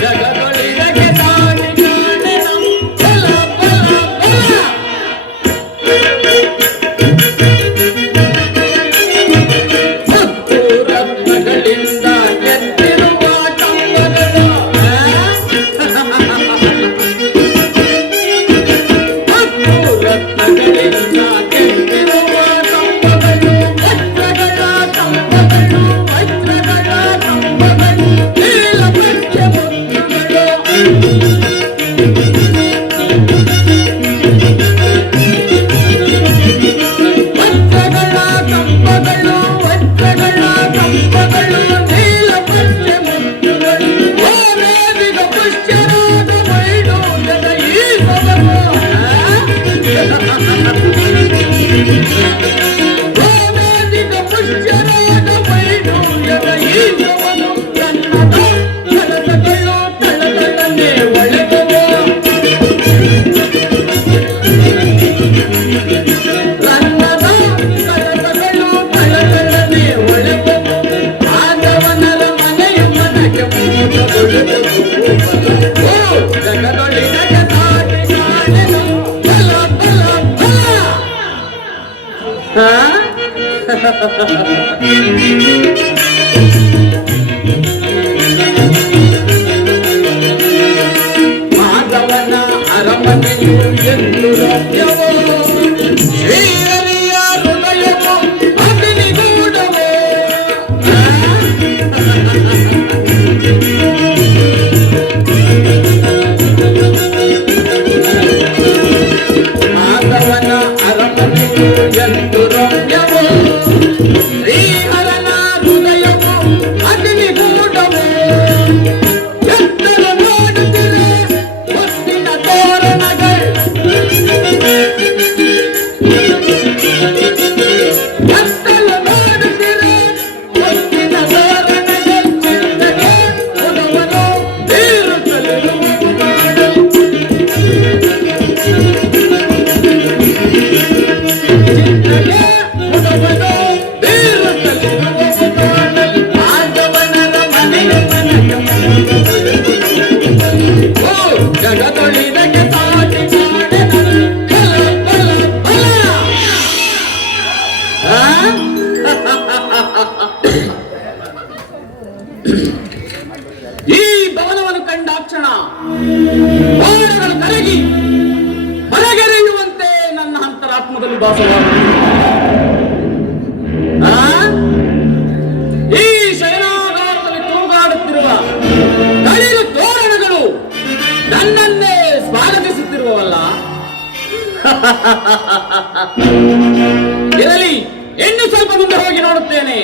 ಜಗದೊಳಿಗೆ ತಾಳಿ ಕಾಣೆ ಬಲ ಬಲ ಬಲ ಮತ್ತು ರತ್ನಗಳಿಂದ ಕೆತ್ತಿರುವ ಕಂಬಗಳು ಮತ್ತು ರತ್ನಗಳಿಂದ ಕೆತ್ತಿರುವ ಕಂಬಗಳು ವಜ್ರಗಳ ಕಂಬಗಳು ವಜ್ರಗಳ ಕಂಬಗಳು ನೀಲಪಂಚ ಮುತ್ತುಗಳು ವಜ್ರಗಳ ಕಂಬಗಳು ವಜ್ರಗಳ ಕಂಬಗಳು ನೀಲಪಂಚ ಮುತ್ತುಗಳು ಓರೇದಿಗ ಪುಷ್ಯರಾದ ವೈಡೂರ್ಯದ ಈ ಸೊಬಗು ಓರೇದಿಗ ಪುಷ್ಯರಾದ ವೈಡೂರ್ಯದ ಈ ಸೊಬಗು ಕನ್ನಡ ಕಲಸಗಳು ತಳತಳನೆ ಒಳೆದವು ರನ್ನದ ಕಲಸಗಳು ತಳತಳನೆ ಒಳೆದವು ಆದವನರ ಮನೆಯು ಮನಕ್ಕೆ ಮೋದಗೊಳ್ಳುವುದು ಓ ಜಗದೊಳಿಗೆ ತಾಳಿ ಕಾಣೆನು ಬಲ ಬಲ ಬಲ ಮಾಧವನ ಅರಮನೆಯು ಎಂದು ರಮ್ಯವೋ ಶ್ರೀಹರಿಯ ಹೃದಯವೋ ಅಗ್ನಿಗೂಢವೋ ಮಾಧವನ ಅರಮನೆಯು ಎಂದು ರಮ್ಯವೋ ಶ್ರೀಹರನ ಹೃದಯವೋ ಅಗ್ನಿಗೂಢವೋ ಎತ್ತರ ಮಾಡುತ್ತಿರೆ ಮುತ್ತಿನ ತೋರಣಗಳು ಎತ್ತಲು ಮಾಡುತ್ತಿರೆ ಮುತ್ತಿನ ತೋರಣಗಳು ಚಿಂತೆಗೆ ಉದವನು ಬೀರುತ್ತಲಿರುವುದು ಮಾಡಲು ಚಿಂತೆಗೆ ಉದವನು ಬೀರುತ್ತಲಿರುವುದು ಮಾಡಲು ಮಾಧವನರ ಮನೆಯ ಮನಕ್ಕೆ ಓ ಜಗದೊಳಿಗೆ ತಾಳಿ ಕಾಣೆನು ಬಲ ಬಲ ಬಲ ಈ ಭವನವನ್ನು ಕಂಡಾಕ್ಷಣ ಮೋಡಗಳು ಕರಗಿ ಮಲಗೆರೆಯುವಂತೆ ನನ್ನ ಅಂತರಾತ್ಮದಲ್ಲಿ ಭಾಸವಾಗುತ್ತದೆ. ಈ ಶಯನಾಗಾರದಲ್ಲಿ ತೂಗಾಡುತ್ತಿರುವ ತಳಿರು ತೋರಣಗಳು ನನ್ನನ್ನೇ ಸ್ವಾಗತಿಸುತ್ತಿರುವವಲ್ಲ. ಇರಲಿ, ಇನ್ನು ಸ್ವಲ್ಪ ಮುಂದೆ ಹೋಗಿ ನೋಡುತ್ತೇನೆ.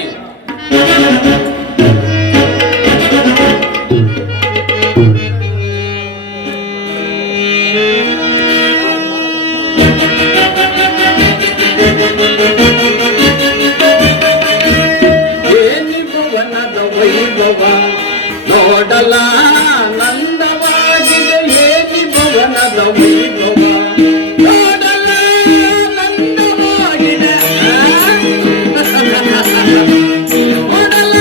ಏನಿ ಭುವನದ ವೈಭವ ನೋಡಲ ನಂದವಾಗಿದೆ. ಏನಿ ಭುವನದ ವೈಭವ ನೋಡಲ ನಂದವಾಗಿದೆ. ನೋಡಲ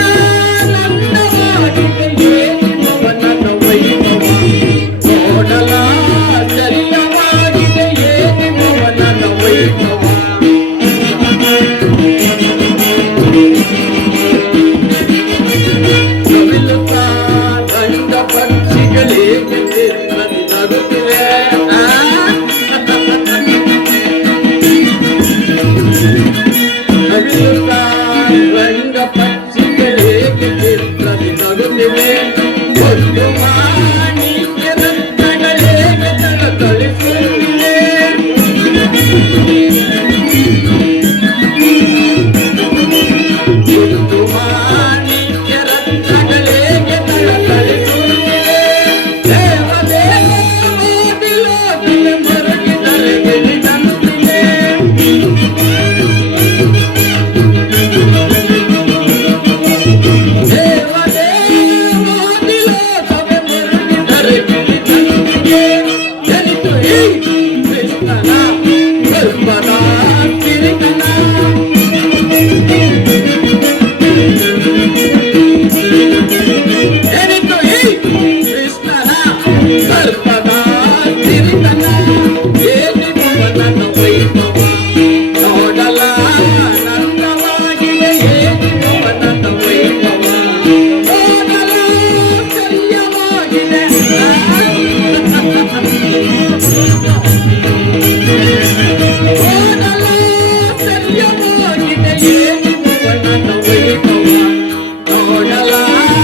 ನಂದವಾಗಿದೆ. ಏನಿ ಭುವನದ ವೈಭವ ನೋಡಲ ಚರಿಯವಾಗಿದೆ. ಏನಿ ಭುವನದ ವೈಭವ ಕವಿಲುತ್ತಾ ಗಂಡ ಪಕ್ಷಿಗಳಿಗೆ ನಗುತ್ತಿವೆ. ಕವಿಲುತ್ತಾ ಗಂಡ ಪಕ್ಷಿಗಳಿಗೆ ನಗುತ್ತಿವೆ. ಒಂದು ಮಾಣಿಕ್ಯ ರತ್ನಗಳಿಗೆ ತಳತಳಿಸುತ್ತಿವೆ. ಒಂದು ಮಾಣಿಕ್ಯ ರತ್ನಗಳಿಗೆ ತಳತಳಿಸುತ್ತಿವೆ. ದೇವದೇವ ಮೋದಿಲೋಕಕ್ಕೆ ಮರಗಿದರೆ ಗೆಲಿದಂತಿವೆ. ದೇವದೇವ ಮೋದಿಲೋಕಕ್ಕೆ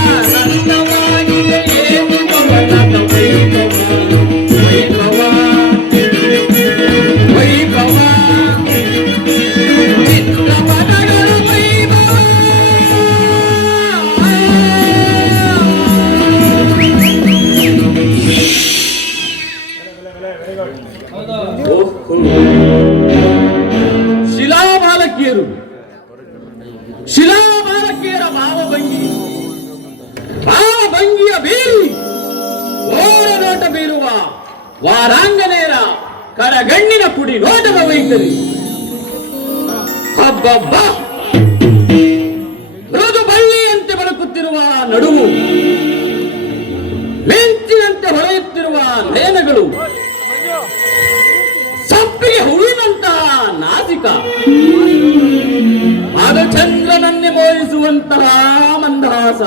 ನಂದವಾಗಿದೆ ಏನು ಪವನದ ವೈಭವ ವೈಭವ ವೈಭವ ಚಿತ್ರಪಟಗಳ ವೈಭವ ಶಿಲಾಬಾಲಕಿಯರು ಶಿಲಾಬಾಲಕಿಯರ ಭಾವಭಂಗಿಯ ಬೀರಿ ಓರನೋಟ ಬೀರುವ ವಾರಾಂಗನೆಯರ ಕರಗಣ್ಣಿನ ಕುಡಿ ನೋಟದ ವೈಖರಿ ಹಬ್ಬಬ್ಬ ಮೃದು ಬಳ್ಳಿಯಂತೆ ಬೆಳಕುತ್ತಿರುವ ನಡುವು ಮೆಂಚಿನಂತೆ ಹೊಳೆಯುತ್ತಿರುವ ನಯನಗಳು ಸಪ್ಪಿಗೆ ಹೂವಿನಂತಹ ನಾಸಿಕ ಅದು ಚಂದ್ರನನ್ನೇ ಮೋಹಿಸುವಂತಹ ಮಂದಹಾಸ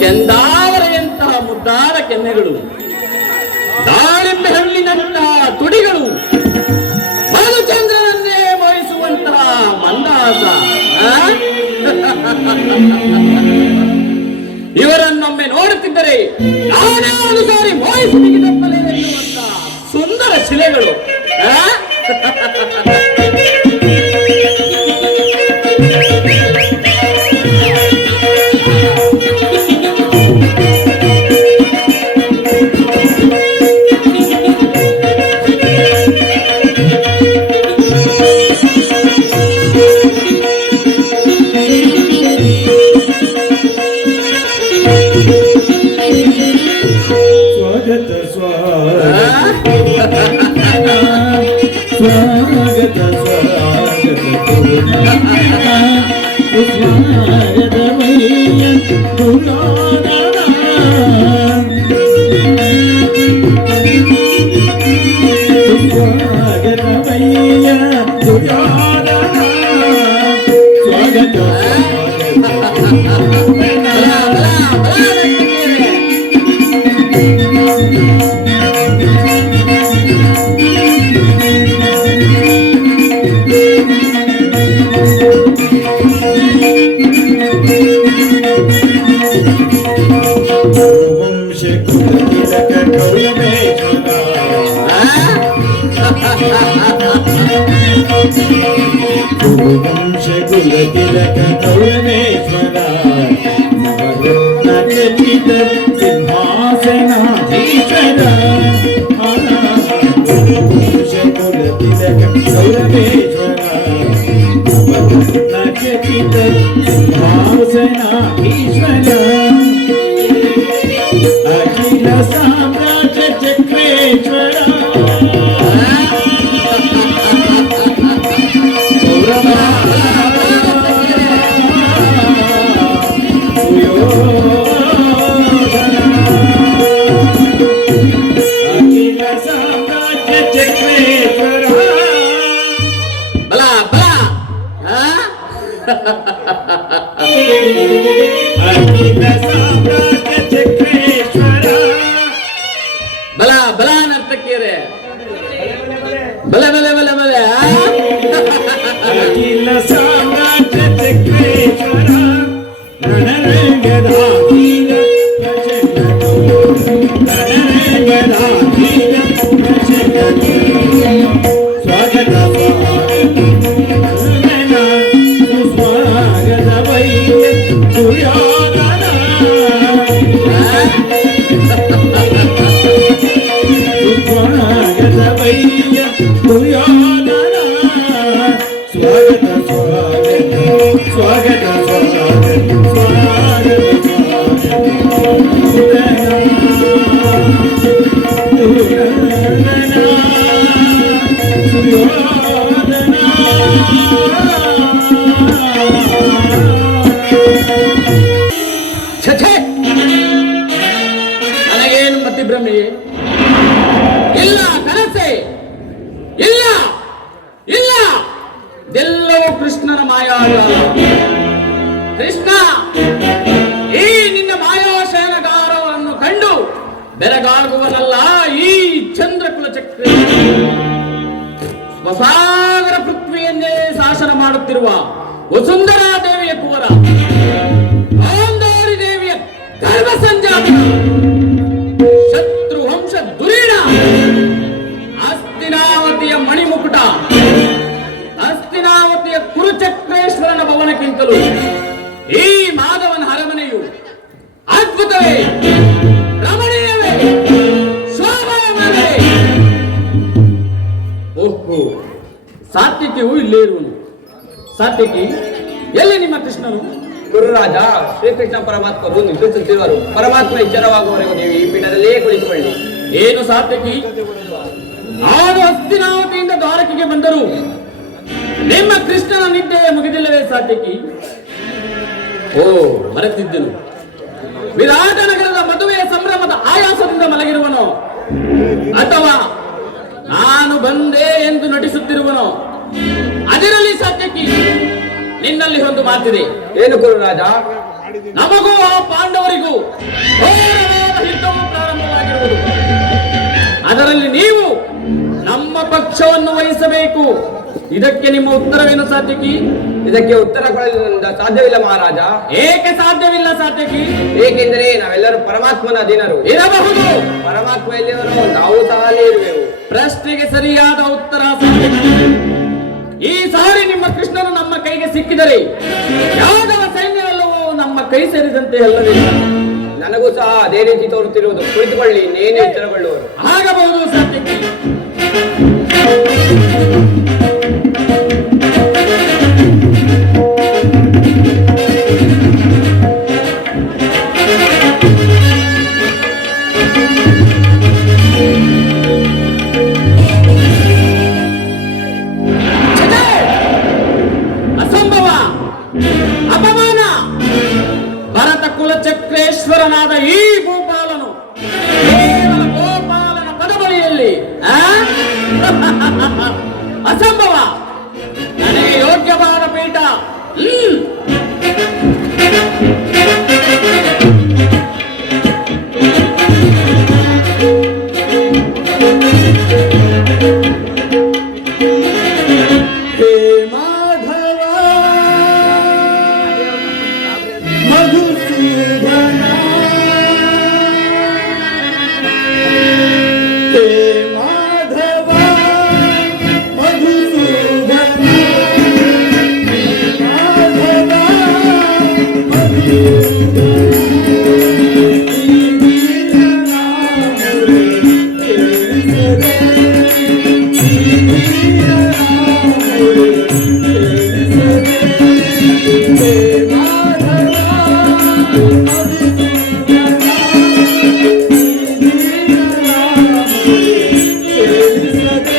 ಕೆಂದಾವರೆಯಂತಹ ಮುದ್ದಾದ ಕೆನ್ನೆಗಳು ದಾಳಿಂಬೆ ಹಣ್ಣಿನಂತಹ ತುಡಿಗಳು ಮಧುಚಂದ್ರನನ್ನೇ ಮೋಹಿಸುವಂತಹ ಮಂದಹಾಸ ಇವರನ್ನೊಮ್ಮೆ ನೋಡುತ್ತಿದ್ದರೆ ನಾನೇ ಒಂದು ಸಾರಿ ಮೋಹಿಸಿ ಬಿಗಿದಪ್ಪಲೇ ಎನ್ನುವಂತಹ ಸುಂದರ ಶಿಲೆಗಳು ಅಖಿಲ ಸಾಮ್ರಾಜ್ಯ ಚಕ್ರೇಶ್ವರ ಅಖಿಲ ಸಾಮ್ರಾಜ್ಯ ಚಕ್ರೇಶ್ವರ ಬಲ ಬಲ ಅಖಿಲ ಸಾಮ್ರಾಜ್ಯ ಚಕ್ರೇಶ್ವರ ಬಲ ಬಲ ನರ್ತಕಿಯರೇ ಬಲ ಬಲ ಬಲ ಬಲ ಅಖಿಲ ಸಾಮ್ರಾಜ್ಯ ಚಕ್ರೇಶ್ವರ ರಣರಂಗಧಾಧೀನ ಪ್ರಚಂಡೋ ರಣರಂಗಧಾಧೀನ ಪ್ರಚಂಡೋ ಸ್ವಾಗತ ಸುಸ್ವಾಗತ ವೈದ್ಯ ದುರ್ಯೋಧನ ಸುಸ್ವಾಗತ ವೈದ್ಯ ದುರ್ಯೋಧನ ಸ್ವಾಗತ ಸ್ವಾಗತ ಸ್ವಾಗತ ಸ್ವಾಗತ ಛೆ ನನಗೇನು ಮತಿಭ್ರಮೆಯೇ ಇಲ್ಲ, ಕನಸೆ ಇಲ್ಲ ಇಲ್ಲ, ಇದೆಲ್ಲವೂ ಕೃಷ್ಣನ ಮಾಯಾಜಾಲ. ಕೃಷ್ಣ, ಈ ನಿನ್ನ ಮಾಯಾಶಯನಗಾರವನ್ನು ಕಂಡು ಬೆರಗಾಗುವನಲ್ಲ ಈ ಚಂದ್ರಕುಲ ಚಕ್ರ. ಸ್ವಸಾಗರ ಪೃಥ್ವಿಯನ್ನೇ ಶಾಸನ ಮಾಡುತ್ತಿರುವ ವಸುಂಧರಾ ದೇವಿಯ ಕುವರ, ಗಾಂಧಾರಿ ದೇವಿಯ ಗರ್ಭ ಸಂಜಾತ, ಶತ್ರು ವಂಶ ದುರೀಣ, ಹಸ್ತಿನಾವತಿಯ ಮಣಿಮುಕುಟ, ಹಸ್ತಿನಾವತಿಯ ಕುರುಚಕ್ರೇಶ್ವರನ ಭವನಕ್ಕಿಂತಲೂ ಈ ಮಾಧವನ ಅರಮನೆಯು ಅದ್ಭುತವೇ, ರಮಣೀಯವೇ, ಶೋಭಾಯಮಾನವೇ. ಓಹೋ, ಸಾತ್ವಿಕಿಯು ಇಲ್ಲೇ ಇರುವನು. ಸಾತ್ವಿಕಿ, ಎಲ್ಲಿ ನಿಮ್ಮ ಕೃಷ್ಣನು? ಗುರುರಾಜ, ಶ್ರೀಕೃಷ್ಣ ಪರಮಾತ್ಮರು ನಿದ್ರಿಸುತ್ತಿರುವರು. ಪರಮಾತ್ಮ ಎಚ್ಚರವಾಗುವವರೆಗೂ ನೀವು ಈ ಪೀಠದಲ್ಲೇ ಕುಳಿತುಕೊಳ್ಳಿ. ಏನು ಸಾತ್ವಿಕಿ, ನಾನು ಹಸ್ತಿನಾವತಿಯಿಂದ ದ್ವಾರಕೆಗೆ ಬಂದರು ನಿಮ್ಮ ಕೃಷ್ಣನ ನಿದ್ದೆ ಮುಗಿದಿಲ್ಲವೇ ಸಾತ್ವಿಕಿ? ಓ, ಮರೆತಿದ್ದನು. ವಿರಾಟ ನಗರದ ಮದುವೆಯ ಸಂಭ್ರಮದ ಆಯಾಸದಿಂದ ಮಲಗಿರುವನೋ, ಅಥವಾ ನಾನು ಬಂದೆ ಎಂದು ನಟಿಸುತ್ತಿರುವನೋ? ಅದರಲ್ಲಿ ಸಾತ್ವಿಕಿ, ನಿನ್ನಲ್ಲಿ ಒಂದು ಮಾತಿದೆ. ಏನು ಗುರುರಾಜ? ನಮಗೂ ಆ ಪಾಂಡವರಿಗೂ ಘೋರವಾದ ಯುದ್ಧವು ಪ್ರಾರಂಭವಾಗಿರುವುದು. ಅದರಲ್ಲಿ ನೀವು ನಮ್ಮ ಪಕ್ಷವನ್ನು ವಹಿಸಬೇಕು. ಇದಕ್ಕೆ ನಿಮ್ಮ ಉತ್ತರವೇನು ಸಾತ್ವಿಕಿ? ಇದಕ್ಕೆ ಉತ್ತರ ಕೊಡಲು ಸಾಧ್ಯವಿಲ್ಲ ಮಹಾರಾಜ. ಏಕೆ ಸಾಧ್ಯವಿಲ್ಲ ಸಾತ್ವಿಕಿ? ಏಕೆಂದರೆ ನಾವೆಲ್ಲರೂ ಪರಮಾತ್ಮನ ಅಧೀನರು. ಇರಬಹುದು. ಪರಮಾತ್ಮ ಎಲ್ಲಿಯವರೋ ನಾವು ಸಹ ಅಲ್ಲೇ ಇರುವೆವು. ಪ್ರಶ್ನೆಗೆ ಸರಿಯಾದ ಉತ್ತರ ಸಾತ್ವಿಕಿ. ಈ ಸಾರಿ ನಿಮ್ಮ ಕೃಷ್ಣನು ನಮ್ಮ ಕೈಗೆ ಸಿಕ್ಕಿದರೆ ಯಾದವ ಸೈನ್ಯವೆಲ್ಲವೂ ನಮ್ಮ ಕೈ ಸೇರಿದಂತೆ ಅಲ್ಲವಿಲ್ಲ. ನನಗೂ ಸಹ ಅದೇ ರೀತಿ ತೋರುತ್ತಿರುವುದು. ಕುಳಿತುಕೊಳ್ಳಿ, ನೇನೆ ಎಚ್ಚರಗೊಳ್ಳುವರು. ಆಗಬಹುದು ಸಾತ್ವಿಕಿ. ಅಸಂಭವ, ಅಪಮಾನ! ಭರತ ಕುಲಚಕ್ರೇಶ್ವರನಾದ ಈ ಭೂಪಾಲನು ಕೇವಲ ಗೋಪಾಲನ ಪದಬಳಿಯಲ್ಲಿ ಅಸಂಭವ. ನನಗೆ ಯೋಗ್ಯವಾದ ಪೀಠ. ಹೇ ಮಾಧವ ಮಧುಸೂದನ, ಹೇ ಮಾಧವ ಮಧುಸೂದನ, ಮಾಧವ ಮಧುಸೂದನ, ಈ ನಿನ್ನ ನಾಮವೇ ಕೇಳಿಸದೆ, ಈ ನಿನ್ನ ನಾಮವೇ ಕೇಳಿಸದೆ, ಹೇ ಮಾಧವ ಮಧುಸೂದನ, ಈ ನಿನ್ನ ನಾಮವೇ ಕೇಳಿಸದೆ.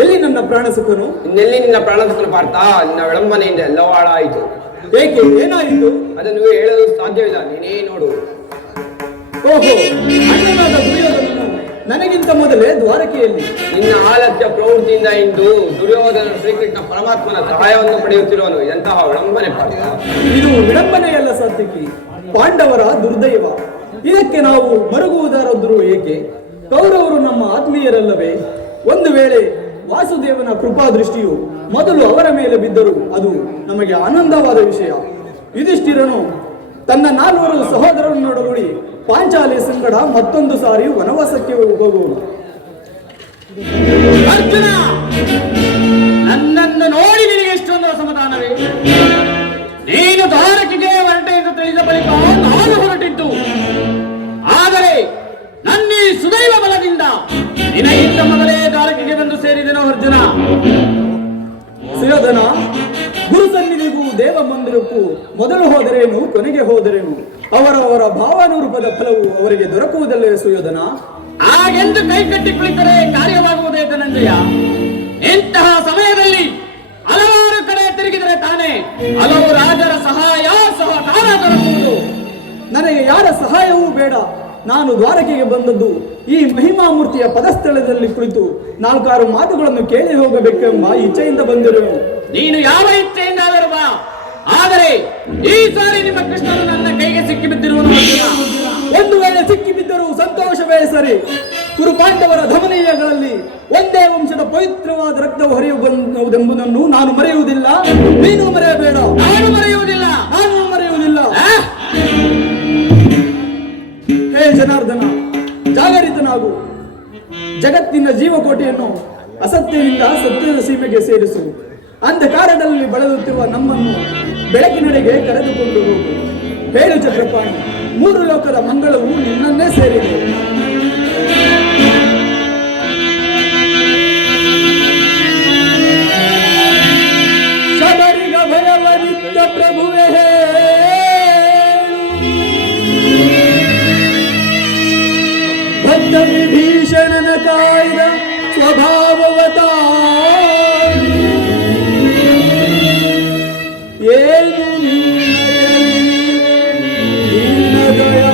ಎಲ್ಲಿ ನನ್ನ ಪ್ರಾಣ ಸುಖನು? ಇನ್ನೆಲ್ಲಿ ನಿನ್ನ ಪ್ರಾಣಸುಖನ ಪಾರ್ಥ? ನಿನ್ನ ವಿಳಂಬನೆಯಿಂದ ಎಲ್ಲವೂ ಹಾಳಾಯಿತು. ಏಕೆ, ಏನಾಯಿತು? ಅದನ್ನು ಹೇಳಲು ಸಾಧ್ಯವಿಲ್ಲ, ನೀನೇ ನೋಡು. ಓಹೋ, ಅಣ್ಣನಾದ ದುರ್ಯೋಧನನು ನನಗಿಂತ ಮೊದಲೇ ದ್ವಾರಕೆಯಲ್ಲಿ. ನಿನ್ನ ಆಲಸ್ಯ ಪ್ರವೃತ್ತಿಯಿಂದ ಇಂದು ದುರ್ಯೋಧನ ಶ್ರೀಕೃಷ್ಣ ಪರಮಾತ್ಮನ ಸಹಾಯವನ್ನು ಪಡೆಯುತ್ತಿರುವನು. ಎಂತಹ ವಿಳಂಬನೆ ಪಾರ್ಥ! ಇದು ವಿಡಂಬನೆಯಲ್ಲ ಸಾತ್ವಿಕಿ, ಪಾಂಡವರ ದುರ್ದೈವ. ಇದಕ್ಕೆ ನಾವು ಮರುಗುವುದಾರಾದರೂ ಏಕೆ? ಕೌರವರು ನಮ್ಮ ಆತ್ಮೀಯರಲ್ಲವೇ? ಒಂದು ವೇಳೆ ವಾಸುದೇವನ ಕೃಪಾ ದೃಷ್ಟಿಯು ಮೊದಲು ಅವರ ಮೇಲೆ ಬಿದ್ದರೂ ಅದು ನಮಗೆ ಆನಂದವಾದ ವಿಷಯ. ಯುಧಿಷ್ಠಿರನು ತನ್ನ 4 ಸಹೋದರರನ್ನೊಡಗೂಡಿ ಪಾಂಚಾಲಿ ಸಂಗಡ ಮತ್ತೊಂದು ಸಾರಿ ವನವಾಸಕ್ಕೆ ಹೋಗುವನು. ಅರ್ಜುನ, ನನ್ನನ್ನು ನೋಡಿ ನಿನಗೆ ಎಷ್ಟೊಂದು ಅಸಮಾಧಾನವೇ? ನೀನು ದ್ವಾರಕೆಗೆ ಹೊರಟೆ ಎಂದು ತಿಳಿದ ಬಳಿಕ ನಾನು ಹೊರಟಿದ್ದು. ಆದರೆ ನನ್ನ ಈ ಸುದೈವ ಬಲದಿಂದ ನಿನಗಿಂತ ಮೊದಲೇ ದ್ವಾರಕೆಗೆ ಬಂದು ಸೇರಿದೆನೋ ಅರ್ಜುನ. ಸುಯೋಧನ, ಗುರು ಸನ್ನಿಧಿಗೂ ದೇವ ಮಂದಿರಕ್ಕೂ ಮೊದಲು ಹೋದರೇನು, ಕೊನೆಗೆ ಹೋದರೇನು, ಅವರವರ ಭಾವಾನುರೂಪದ ಫಲವು ಅವರಿಗೆ ದೊರಕುವುದಲ್ಲವೇ ಸುಯೋಧನ? ಹಾಗೆಂದು ಕೈ ಕಟ್ಟಿ ಕುಳಿತರೆ ಕಾರ್ಯವಾಗುವುದೇ ಧನಂಜಯ. ಇಂತಹ ಸಮಯದಲ್ಲಿ ಹಲವಾರು ಕಡೆ ತಿರುಗಿದರೆ ತಾನೇ ಹಲವು ರಾಜರ ಸಹಾಯ ಸಹಕಾರ ದೊರಕುವುದು. ನನಗೆ ಯಾರ ಸಹಾಯವೂ ಬೇಡ. ನಾನು ದ್ವಾರಕೆಗೆ ಬಂದದ್ದು ಈ ಮಹಿಮಾಮೂರ್ತಿಯ ಪದಸ್ಥಳದಲ್ಲಿ ಕುಳಿತು 4 ಮಾತುಗಳನ್ನು ಕೇಳಿ ಹೋಗಬೇಕೆಂಬ ಇಚ್ಛೆಯಿಂದ ಬಂದಿರುವೆನು. ನೀನು ಯಾವ ಇಚ್ಛೆಯಿಂದಾದರೂ ಬಾ, ಆದರೆ ಈ ಸಾರಿ ನಿಮ್ಮ ಕೃಷ್ಣನು ನನ್ನ ಕೈಗೆ ಸಿಕ್ಕಿ ಬಿದ್ದಿರುವನು. ಒಂದು ವೇಳೆ ಸಿಕ್ಕಿಬಿದ್ದರೂ ಸಂತೋಷವೇ ಸರಿ. ಕುರು ಪಾಂಡವರ ಧಮನೀಯಗಳಲ್ಲಿ ಒಂದೇ ವಂಶದ ಪವಿತ್ರವಾದ ರಕ್ತವು ಹರಿಯುವುದೆಂಬುದನ್ನು ನಾನು ಮರೆಯುವುದಿಲ್ಲ, ನೀನು ಮರೆಯಬೇಡ. ನಾನು ಮರೆಯುವುದಿಲ್ಲ. ನಾನು ಮರೆಯುವುದಿಲ್ಲ. ಆ? ಹೇ ಜನಾರ್ದನ, ಜಾಗರಿತನಾಗು. ಜಗತ್ತಿನ ಜೀವಕೋಟೆಯನ್ನು ಅಸತ್ಯದಿಂದ ಸತ್ಯದ ಸೀಮೆಗೆ ಸೇರಿಸು. ಅಂಧಕಾರದಲ್ಲಿ ಬಳಲುತ್ತಿರುವ ನಮ್ಮನ್ನು ಬೆಳಕಿನೆಡೆಗೆ ಕರೆದುಕೊಂಡು ಹೋಗು. ಹೇಳು ಚಕ್ರಪಾಣಿ, 3 ಲೋಕದ ಮಂಗಳವು ನಿನ್ನನ್ನೇ ಸೇರಿದೆ. ಶಬರಿಗ ಭಯವನಿದ್ದ ಪ್ರಭುವೇ ಭಕ್ತ ವಿಭೀಷಣನ ಕಾಯ್ದ ಸ್ವಭಾವವತ ಏನು ನಿನ್ನ ದಯಾ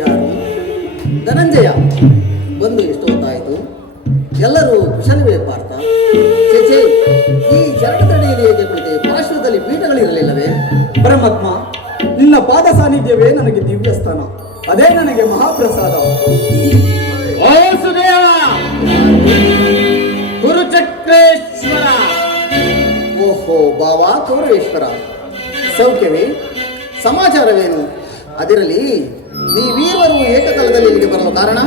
ಯಾರು? ಧನಂಜಯ ಬಂದು ಎಷ್ಟು ಹೊತ್ತಾಯಿತು? ಎಲ್ಲರೂ ಕುಶಲವೇ ಪಾರ್ಥ? ಚೇಚೆ, ಈ ಚರಣದಡಿಯಲ್ಲಿ ಹೇಗೆ ಕುಳಿತೆ? ಪಾರ್ಶ್ವದಲ್ಲಿ ಪೀಠಗಳಿರಲಿಲ್ಲವೇ? ಪರಮಾತ್ಮ, ನಿನ್ನ ಪಾದ ಸಾನ್ನಿಧ್ಯವೇ ನನಗೆ ದಿವ್ಯ ಸ್ಥಾನ, ಅದೇ ನನಗೆ ಮಹಾಪ್ರಸಾದ. ಓ ಸುದೇವ, ಗುರುಚಕ್ರೇಶ್ವರ. ಓಹೋ ಬಾವಾ ಕೌರವೇಶ್ವರ, ಸೌಖ್ಯವೇ? ಸಮಾಚಾರವೇನು? ಅದಿರಲಿ, ನೀವೀರ್ವರು ಏಕಕಾಲದಲ್ಲಿ ಇಲ್ಲಿಗೆ ಬರಲು ಕಾರಣ?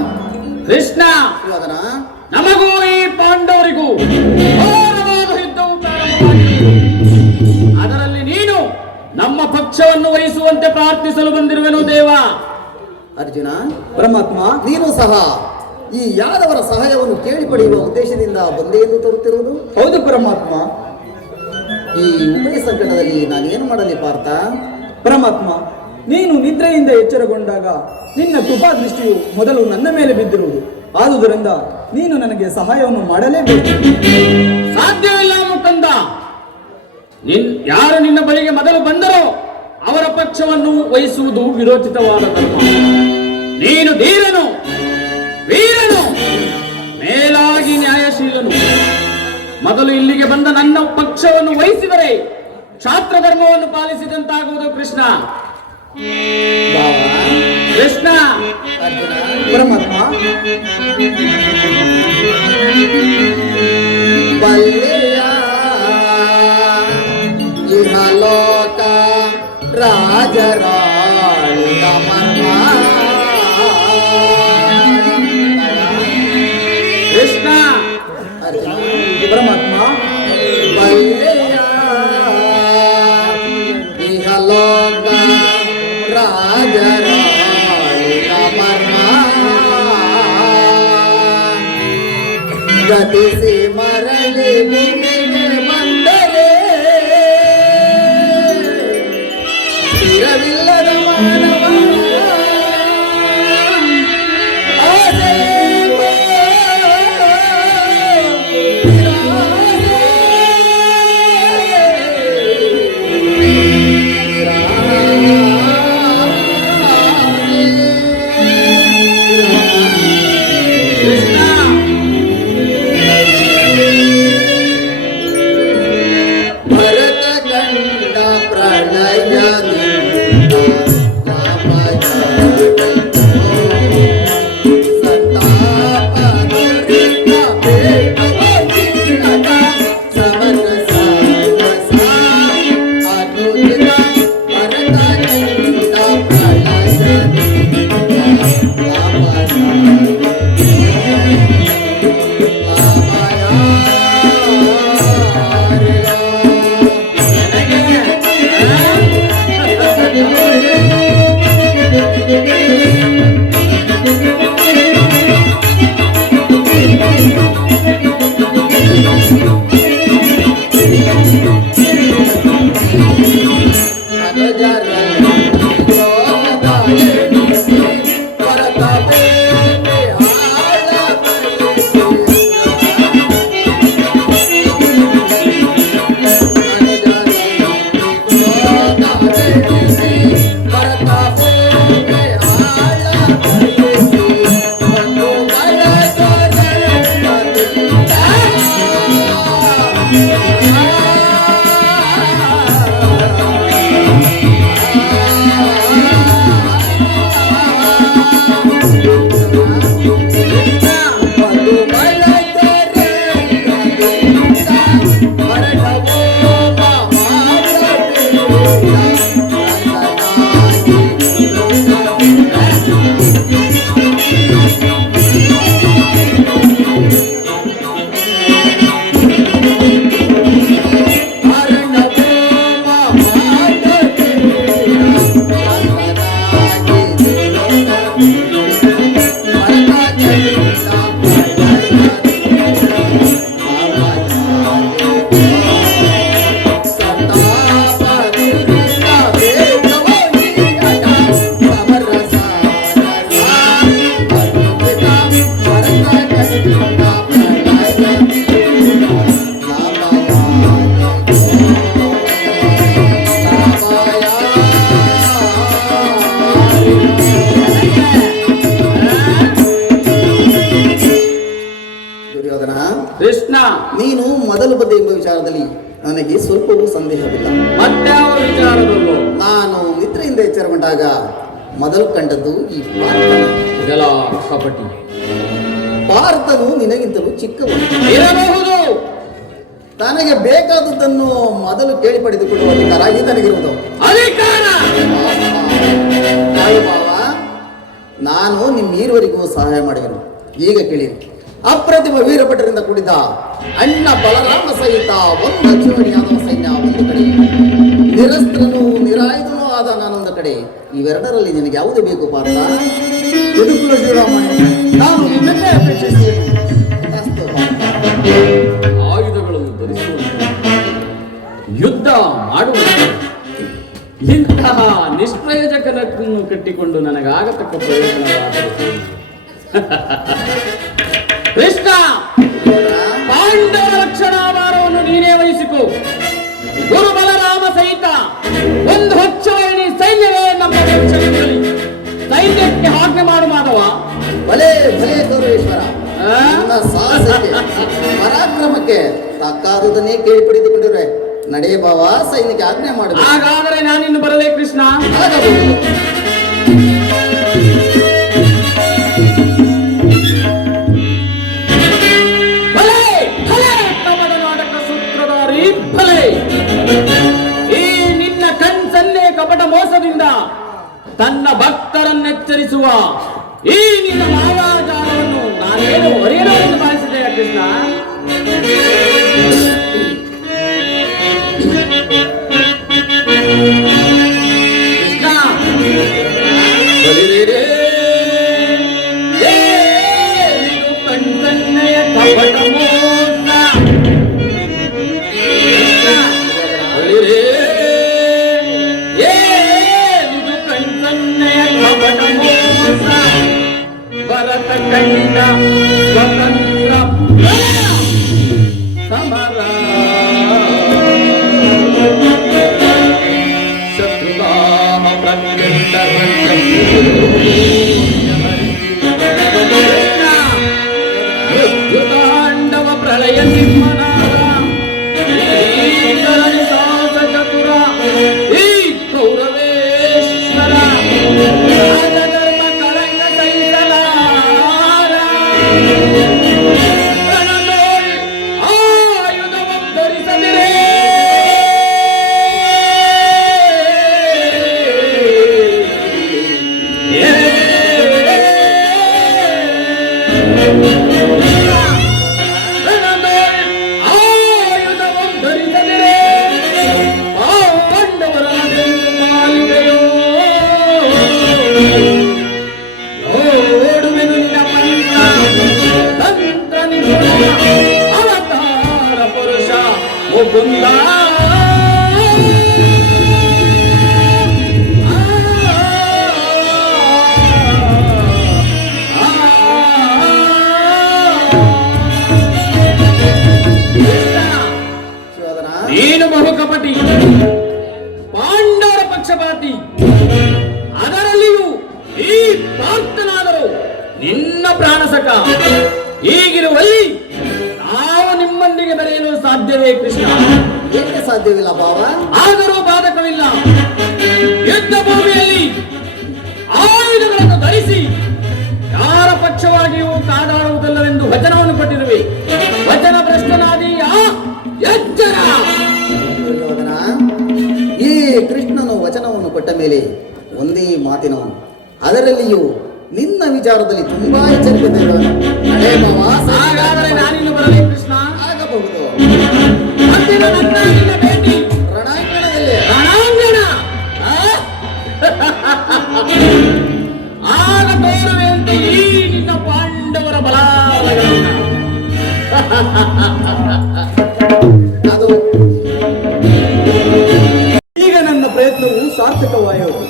ಕೃಷ್ಣ, ಯೋಧನ, ನಮಗೂ ಈ ಪಾಂಡವರಿಗೂ ಘೋರವಾದ ಯುದ್ಧವು ಪ್ರಾರಂಭವಾಗಿದೆ. ಅದರಲ್ಲಿ ನೀನು ನಮ್ಮ ಪಕ್ಷವನ್ನು ವಹಿಸುವಂತೆ ಪ್ರಾರ್ಥಿಸಲು ಬಂದಿರುವೆನು ದೇವ. ಅರ್ಜುನ, ಪರಮಾತ್ಮ, ನೀನು ಸಹ ಈ ಯಾದವರ ಸಹಾಯವನ್ನು ಕೇಳಿ ಪಡೆಯುವ ಉದ್ದೇಶದಿಂದ ಬಂದೇ ಎಂದು ತೋರುತ್ತಿರುವುದು? ಹೌದು ಪರಮಾತ್ಮ. ಈ ಉಭಯ ಸಂಕಟದಲ್ಲಿ ನಾನೇನು ಮಾಡಲಿ ಪಾರ್ಥ? ಪರಮಾತ್ಮ, ನೀನು ನಿದ್ರೆಯಿಂದ ಎಚ್ಚರಗೊಂಡಾಗ ನಿನ್ನ ಕೃಪಾ ದೃಷ್ಟಿಯು ಮೊದಲು ನನ್ನ ಮೇಲೆ ಬಿದ್ದಿರುವುದು. ಆದುದರಿಂದ ನೀನು ನನಗೆ ಸಹಾಯವನ್ನು ಮಾಡಲೇಬೇಕು. ಸಾಧ್ಯವಿಲ್ಲ ಮುಕಂದ. ಯಾರು ನಿನ್ನ ಬಳಿಗೆ ಮೊದಲು ಬಂದರೋ ಅವರ ಪಕ್ಷವನ್ನು ವಹಿಸುವುದು ವಿರೋಚಿತವಾದ ಧರ್ಮ. ನೀನು ಧೀರನು, ವೀರನು, ಮೇಲಾಗಿ ನ್ಯಾಯಶೀಲನು. ಮೊದಲು ಇಲ್ಲಿಗೆ ಬಂದ ನನ್ನ ಪಕ್ಷವನ್ನು ವಹಿಸಿದರೆ ಕ್ಷಾತ್ರ ಧರ್ಮವನ್ನು ಪಾಲಿಸಿದಂತಾಗುವುದು. ಕೃಷ್ಣ, ಬಾವಾ, ಕೃಷ್ಣ. ಅರ್ಜುನ, ಪರಮಾತ್ಮ, ಬಲ್ಲೆಯ ಇಹಲೋಕ ರಾಜರಾಳಿಯ ಮರ್ಮ. ಕೃಷ್ಣ, ಅರ್ಜುನ, ಪರಮಾತ್ಮ, ಬಲ್ಲೆಯ ಇಹಲೋಕ ರಾಜರಾಳಿಯ ಮರ್ಮ. ಗತಿಸಿ ಮರಳಿ ಭೂಮಿಗೆ ಬಂದರೆ ಸ್ಥಿರವಿಲ್ಲದ ಮಾನವ ಆಸೆಯೇಕೋ ಕೃಷ್ಣ. ಭರತ ಕಂಡ ಪ್ರಳಯದಿಂದ ಸಂತಾಪ ನುರಿತ ಬೇಟವಾಗಿಲ್ಲದ ಸಮರ ಸಾಹಸ ಅನುದಿನ. ಭರತ ಕಂಡ ಸಂತಾಪ ವಿಚಾರದಲ್ಲಿ ನನಗೆ ಸ್ವಲ್ಪವೂ ಸಂದೇಹವಿಲ್ಲ. ಮತ್ಯಾವ ವಿಚಾರದಲ್ಲೋ? ನಾನು ನಿದ್ರೆಯಿಂದ ಎಚ್ಚರಗೊಂಡಾಗ ಮೊದಲು ಕಂಡದ್ದು ಈ ಪಾರ್ಥನ. ಜಲ ಕಪಟಿ. ಪಾರ್ಥನು ನಿನಗಿಂತಲೂ ಚಿಕ್ಕವನು. ಇರಬಹುದು. ತನಗೆ ಬೇಕಾದದ್ದನ್ನು ಮೊದಲು ಕೇಳಿ ಪಡೆದುಕೊಳ್ಳುವ ಅಧಿಕಾರ ಈತನಿಗಿರುವುದು. ಅಧಿಕಾರ ತಾಯಿ ಬಾವ, ನಾನು ನಿಮ್ಮೀರುವರಿಗೂ ಸಹಾಯ ಮಾಡುವೆನು. ಈಗ ಕೇಳಿರಿ. ಅಪ್ರತಿಮ ವೀರಭಟರಿಂದ ಕೂಡಿದ ಅಣ್ಣ ಬಲರಾಮ ಸಹಿತ ಒಂದು ಚೂಡಿಯಾದ ಸೈನ್ಯ ಒಂದು ಕಡೆ, ನಿರಸ್ತ್ರನೂ ನಿರಾಯುಧನೂ ಆದ ನಾನೊಂದು ಕಡೆ. ಇವೆರಡರಲ್ಲಿ ನಿನಗೆ ಯಾವುದು ಬೇಕು ಪಾರ್ಥ? ಯದುಕುಲ ಶ್ರೀರಾಮನೇ, ನಾನು ನಿನ್ನನ್ನೇ ಅಪೇಕ್ಷಿಸುತ್ತೇನೆ. ಅಸ್ತು ಪಾರ್ಥ. ಆಯುಧಗಳನ್ನು ಧರಿಸುವಂತೆ, ಯುದ್ಧ ಮಾಡುವಂತೆ, ಇಂತಹ ನಿಷ್ಪ್ರಯೋಜಕನನ್ನು ಕಟ್ಟಿಕೊಂಡು ನನಗಾಗತಕ್ಕ ಪ್ರಯೋಜನವಾದರೂ ಕೃಷ್ಣ, ಪಾಂಡವ ರಕ್ಷಣಾಭಾರವನ್ನು ನೀನೇ ವಹಿಸಿಕೊ. ಗುರು ಬಲರಾಮ ಸಹಿತ ಒಂದು ಹೊಚ್ಚವರಣಿ ಸೈನ್ಯವೇ ನಮ್ಮ ರಕ್ಷಣೆಯಲ್ಲಿ ಸೈನ್ಯಕ್ಕೆ ಆಜ್ಞೆ ಮಾಡು ಮಾಧವ. ಭಲೇ ಭಲೇ ಗೌರವೇಶ್ವರ, ನನ್ನ ಸಾಹಸಕ್ಕೆ ಪರಾಕ್ರಮಕ್ಕೆ ತಕ್ಕಾದುದನ್ನೇ ಕೇಳಿ ಪಡೆದುಕೊಂಡಿರುವೆ. ನಡೆಯ ಬಾವ, ಸೈನ್ಯಕ್ಕೆ ಆಜ್ಞೆ ಮಾಡಬೇಕು. ಹಾಗಾದರೆ ನಾನಿನ್ನು ಬರಲೇ ಕೃಷ್ಣ. ಆಗಬಹುದು. ಭಲೇ ಭಲೇ ಕಪಟ ನಾಟಕ ಸೂತ್ರಧಾರಿ ಭಲೇ. ಈ ನಿನ್ನ ಕಣ್ಸನ್ನೇ ಕಪಟ ಮೋಸದಿಂದ ತನ್ನ ಭಕ್ತರನ್ನೆಚ್ಚರಿಸುವ ಈ ನಿನ್ನ ಮಾಯಾಜಾಲವನ್ನು ನಾನೇನು ಹೊರೆಯಲು ಎಂದು ಭಾವಿಸಿದೆಯಾ ಕೃಷ್ಣ? ಕೃಷ್ಣ, ಬಲಿರೆ ಏನಿದು ಕಣ್ಸನ್ನೆಯ ಕಪಟ ಮೋಸ. ಕೃಷ್ಣ, ಬಲಿರೆ ಏನಿದು ಕಣ್ಸನ್ನೆಯ ಕಪಟ ಮೋಸ. ಭರತ ಕಂಡ ಸ್ವತಂತ್ರ ಸಮರ, ಶತ್ರುನಾಮ ಪ್ರಚಂಡ ಮೃತ್ಯುತಾಂಡವ ಪ್ರಳಯ ಸಿಂಹನಾದ ಈಶ್ವರನಿ ಸಾಹಸ ಚತುರ ಈ ಕೌರವೇಶ್ವರ ರಾಜಧರ್ಮ ಕಳಂಕ ಸಹಿಸಲಾರ. ರಣದೋಳ್ ಆಯುಧವಂ ಧರಿಸದಿರೇ ಆಯುಧವಂ ಧರಿಸದಿರೇ ಪಾಂಡವರ ಮಾಲಿಕೆಯೋ. ಓಡುವೆನು ನಿನ್ನ ಮಂತ್ರ ತಂತ್ರ ನಿಪುಣ ಅವತಾರ ಪುರುಷ ಮುಕುಂದ. ಶಿವಧನ, ನೀನು ಬಹುಕಪಟಿ, ಪಾಂಡವರ ಪಕ್ಷಪಾತಿ, ಅದರಲ್ಲಿಯೂ ಈ ಪಾರ್ಥನಾದರೂ ನಿನ್ನ ಪ್ರಾಣಸಕ. ಹೀಗಿರುವಲ್ಲಿ ನಾವು ನಿಮ್ಮೊಂದಿಗೆ ಬೆರೆಯಲು ಸಾಧ್ಯವೇ ಕೃಷ್ಣ? ಏಕೆ ಸಾಧ್ಯವಿಲ್ಲ ಬಾವ? ಆದರೂ ಬಾಧಕವಿಲ್ಲ. ಯುದ್ಧ ಭೂಮಿಯಲ್ಲಿ ಆಯುಧಗಳನ್ನು ಧರಿಸಿ ಯಾರ ಪಕ್ಷವಾಗಿಯೂ ಕಾದಾಡುವುದಿಲ್ಲವೆಂದು ವಚನವನ್ನು ಕೊಟ್ಟಿರುವೆ. ವಚನ ಭ್ರಷ್ಟನಾದೀಯಾ? ಎಚ್ಚರ! ದುರ್ಯೋಧನ, ಈ ಕೃಷ್ಣನು ವಚನವನ್ನು ಕೊಟ್ಟ ಮೇಲೆ ಒಂದೇ ಮಾತಿನವನು. ಅದರಲ್ಲಿಯೂ ನಿನ್ನ ವಿಚಾರದಲ್ಲಿ ತುಂಬಾ ಎಚ್ಚರಿಕೆಯಿಂದ ಇರುವನು. ನಡೆ ಬಾವ, ಹಾಗಾದರೆ ನಾನಿನ್ನು ಬರಲೇ ಕೃಷ್ಣ. ಆಗಬಹುದು. ಅಂದಿನ ನನ್ನ ನಿನ್ನ ಭೇಟಿ ರಣಾಂಗಣದಲ್ಲಿ ರಣಾಂಗಣ. ಆಗ ತೋರುವೆ ಅಂತ ಈ ನಿನ್ನ ಪಾಂಡವರ ಬಲಾಲಗಳನ್ನು. ಅದು ಈಗ ನನ್ನ ಪ್ರಯತ್ನವು ಸಾರ್ಥಕವಾಯಿತು.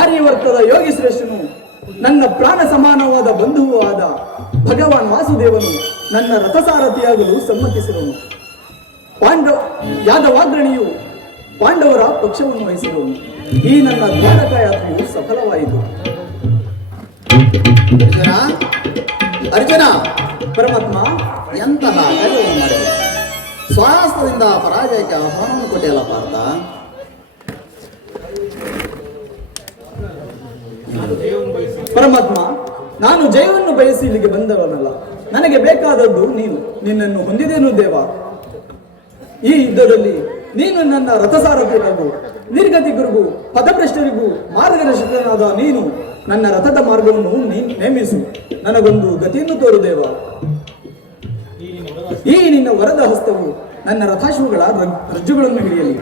ಆರ್ಯವರ್ತದ ಯೋಗಿ ಶ್ರೇಷ್ಠನು, ನನ್ನ ಪ್ರಾಣ ಸಮಾನವಾದ ಬಂಧುವೂ ಆದ ಭಗವಾನ್ ವಾಸುದೇವನು ನನ್ನ ರಥಸಾರಥಿಯಾಗಲು ಸಮ್ಮತಿಸಿರುವನು. ಯಾದವಾಗ್ರಣಿಯು ಪಾಂಡವರ ಪಕ್ಷವನ್ನು ವಹಿಸಿರುವನು. ಈ ನನ್ನ ದ್ವಾರಕ ಯಾತ್ರೆಯು ಸಫಲವಾಯಿತು. ಅರ್ಜುನ, ಪರಮಾತ್ಮ, ಎಂತಹ ಕಾರ್ಯವನ್ನು ಮಾಡಿದೆ? ಸ್ವಾಸ್ಥದಿಂದ ಪರಾಜಯಕ್ಕೆ ಆಹ್ವಾನವನ್ನು ಕೊಟ್ಟಿಯಲ್ಲ ಪಾರ್ಥ. ಪರಮಾತ್ಮ, ನಾನು ಜಯವನ್ನು ಬಯಸಿ ಇಲ್ಲಿಗೆ ಬಂದವನಲ್ಲ. ನನಗೆ ಬೇಕಾದದ್ದು ನೀನು. ನಿನ್ನನ್ನು ಹೊಂದಿದೇನು ದೇವ. ಈ ಯುದ್ಧದಲ್ಲಿ ನೀನು ನನ್ನ ರಥಸಾರಥಿಗೂ ನಿರ್ಗತಿಗರಿಗೂ ಪದಭ್ರಷ್ಟರಿಗೂ ಮಾರ್ಗದರ್ಶಕನಾದ ನೀನು ನನ್ನ ರಥದ ಮಾರ್ಗವನ್ನು ನೇಮಿಸು. ನನಗೊಂದು ಗತಿಯನ್ನು ತೋರು ದೇವ. ಈ ನಿನ್ನ ವರದ ಹಸ್ತವು ನನ್ನ ರಥಾಶ್ವಗಳ ರಜ್ಜುಗಳನ್ನು ಹಿಡಿಯಲಿ.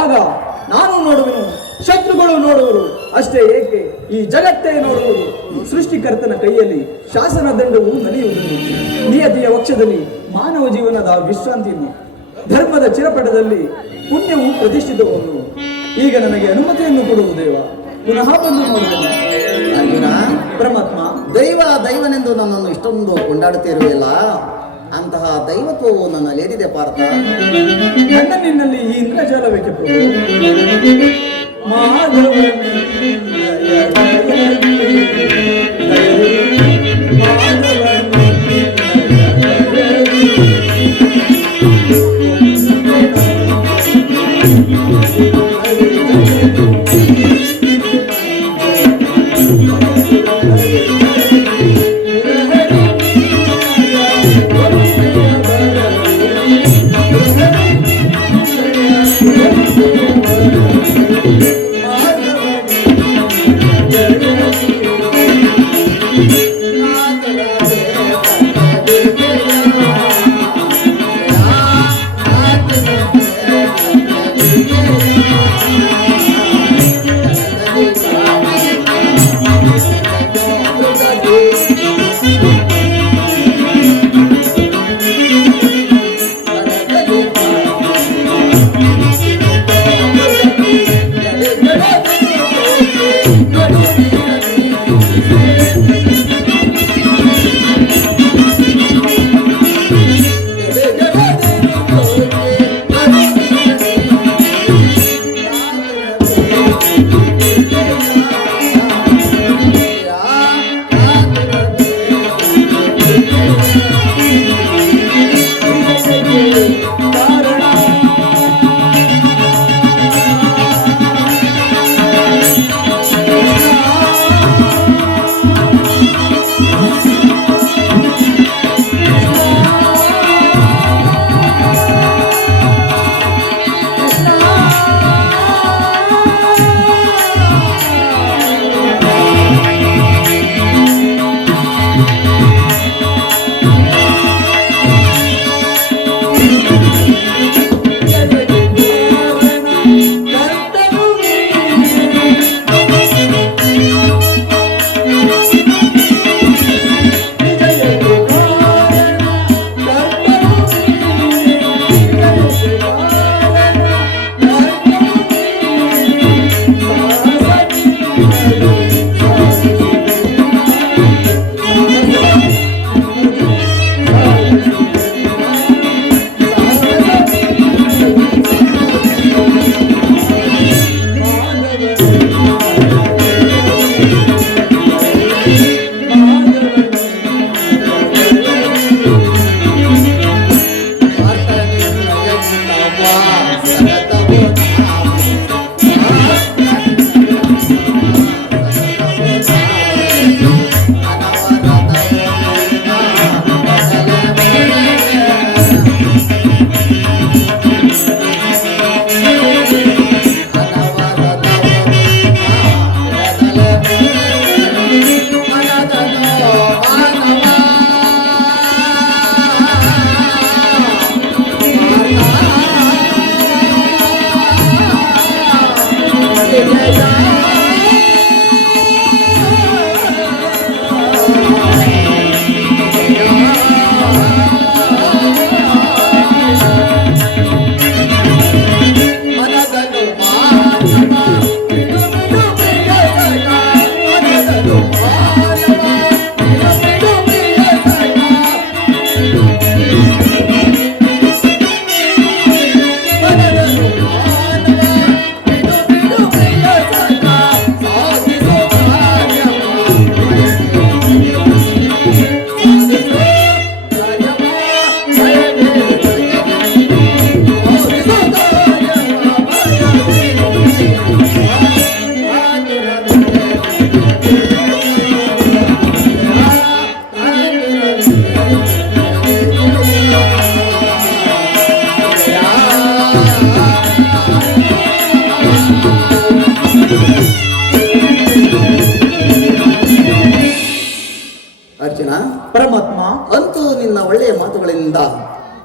ಆಗ ನಾನು ನೋಡುವೆನು, ಶತ್ರುಗಳು ನೋಡುವರು. ಅಷ್ಟೇ ಏಕೆ, ಈ ಜಗತ್ತೇ ನೋಡುವುದು. ಸೃಷ್ಟಿಕರ್ತನ ಕೈಯಲ್ಲಿ ಶಾಸನ ದಂಡವು ನಲಿಯುವುದು. ನಿಯತಿಯ ವಕ್ಷದಲ್ಲಿ ಮಾನವ ಜೀವನದ ವಿಶ್ರಾಂತಿಯನ್ನು, ಧರ್ಮದ ಚಿರಪಟದಲ್ಲಿ ಪುಣ್ಯವು ಪ್ರತಿಷ್ಠಿತವಾಗುವುದು. ಈಗ ನನಗೆ ಅನುಮತಿಯನ್ನು ಕೊಡುವು ದೇವ. ಪುನಃ ಬಂದು ನೋಡುವೆನು. ಅರ್ಜುನ, ಪರಮಾತ್ಮ, ದೈವನೆಂದು ನನ್ನನ್ನು ಇಷ್ಟೊಂದು ಕೊಂಡಾಡುತ್ತಿರುವೆಯಲ್ಲ, ಅಂತಹ ದೈವತ್ವವು ನನ್ನಲ್ಲೇನಿದೆ ಪಾರ್ಥ? ನನ್ನ ನಿನ್ನಲ್ಲಿ ಈ ಇಂದ್ರಜಾಲವೇಕೆ ಪ್ರಭು? ಮಾಧವನೇ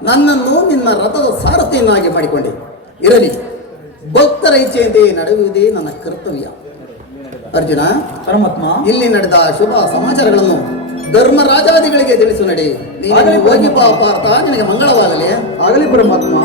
ನನ್ನನ್ನು ನಿನ್ನ ರಥದ ಸಾರಥಿಯನ್ನಾಗಿ ಮಾಡಿಕೊಂಡೆ. ಇರಲಿ, ಭಕ್ತರ ಇಚ್ಛೆಯಂತೆ ನಡೆಯುವುದೇ ನನ್ನ ಕರ್ತವ್ಯ. ಅರ್ಜುನ, ಪರಮಾತ್ಮ, ಇಲ್ಲಿ ನಡೆದ ಶುಭ ಸಮಾಚಾರಗಳನ್ನು ಧರ್ಮರಾಜಾದಿಗಳಿಗೆ ತಿಳಿಸು ನಡೆ. ನೀನು ಹೋಗಿ ಬಾ ಪಾರ್ಥ, ನಿನಗೆ ಮಂಗಳವಾಗಲಿ. ಆಗಲಿ ಪರಮಾತ್ಮ.